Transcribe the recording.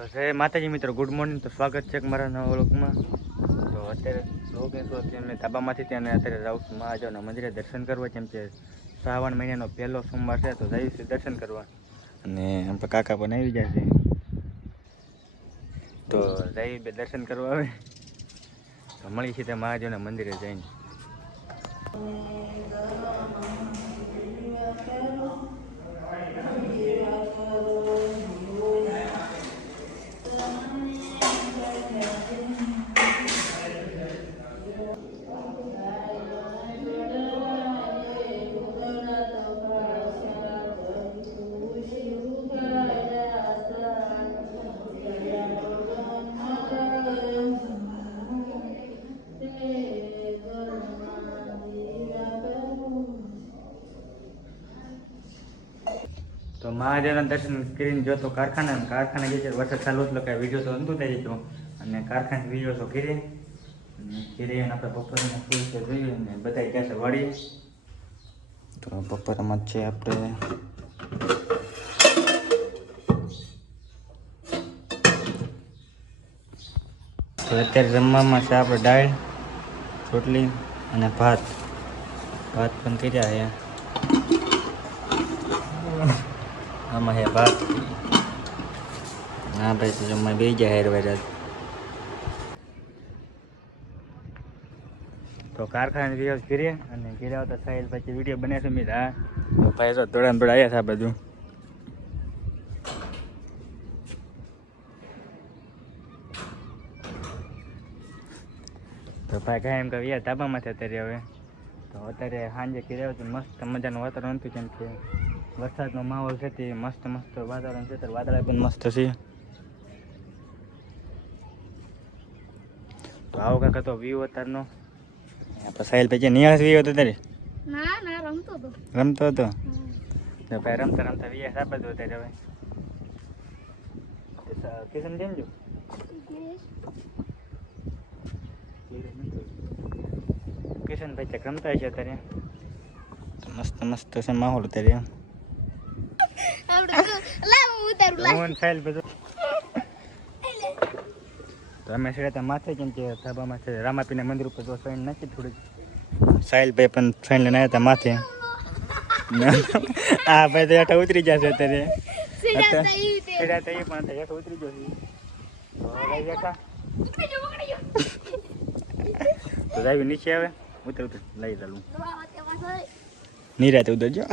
તો જય માતાજી મિત્રો, ગુડ મોર્નિંગ. તો સ્વાગત છે મારા નવા વ્લોગમાં. તો અત્યારે વ્લોગ એ તો અમે ધાબામાંથી ત્યાં અત્યારે જાઉં છું મહાદેવના મંદિરે દર્શન કરવા, કેમ કે શ્રાવણ મહિનાનો પહેલો સોમવાર છે. તો જઈએ છીએ દર્શન કરવા, અને આમ તો કાકા પણ આવી જશે. તો જઈએ બે દર્શન કરવા આવે, તો મળી છીએ ત્યાં મહાદેવના મંદિરે જઈને. તો મહાદેવના દર્શન કરીને જો તો કારખાના જે છે વરસાદ ચાલુ એટલે કાંઈ વિડીયો તો અંતું થઈ જતો, અને કારખાને વિડીયો તો ઘીરે આપણે બપોરમાં ફૂલ છે જોઈએ, અને બધા ગયા છે વાડીએ. તો બપોરમાં છે આપણે તો અત્યારે જમવામાં છે આપણે દાળ, રોટલી અને ભાત પણ કર્યા છે. આમાં હે ભાત. હા ભાઈ, તો જમવા બે જાય હેરવેર. તો કારખાને વિડીયો કરીએ, અને ઘેરે આવતા સાહેલ પછી વિડીયો બનાવીશું. મેં હા તો ભાઈ તો થોડા આવ્યા હતા બધું. તો ભાઈ કાંઈ એમ કે યાર ધાબામાંથી અત્યારે હવે તો અત્યારે સાંજે ઘેરે આવ્યો તો મસ્ત મજાનું વાતાવરણ હતું, કેમ કે વરસાદનો માહોલ છે તે મસ્ત વાતાવરણ છે. ત્યારે વાદળા પણ મસ્ત છે. તો આવો કાંક હતો વ્યૂ અત્યારનો. આપણે સાહેલ પછી નિહાળ વ્યૂ હતો ત્યારે રમતો હતો. તો ભાઈ રમતા વ્યૂ સાપે હતો અત્યારે. હવે કિશન કેમ જો કિશન ભાઈ ચક રમતા છે અત્યારે. મસ્ત છે માહોલ અત્યારે. તો અમે સેડા માથે, કેમ કે ધાબામાં છે રામાપીના મંદિર ઉપર તો ફ્રેન્ડ નથી થોડીક. સાહિલભાઈ પણ ફ્રેન્ડ લઈને આવ્યા હતા માથે. હા ભાઈ તો હેઠા ઉતરી જશે અત્યારે. સેડા થઈ પણ હેઠા ઉતરી જશે. તો જાવી નીચે આવે ઉતર લઈ ચાલું નિરાતે ઉતરજો.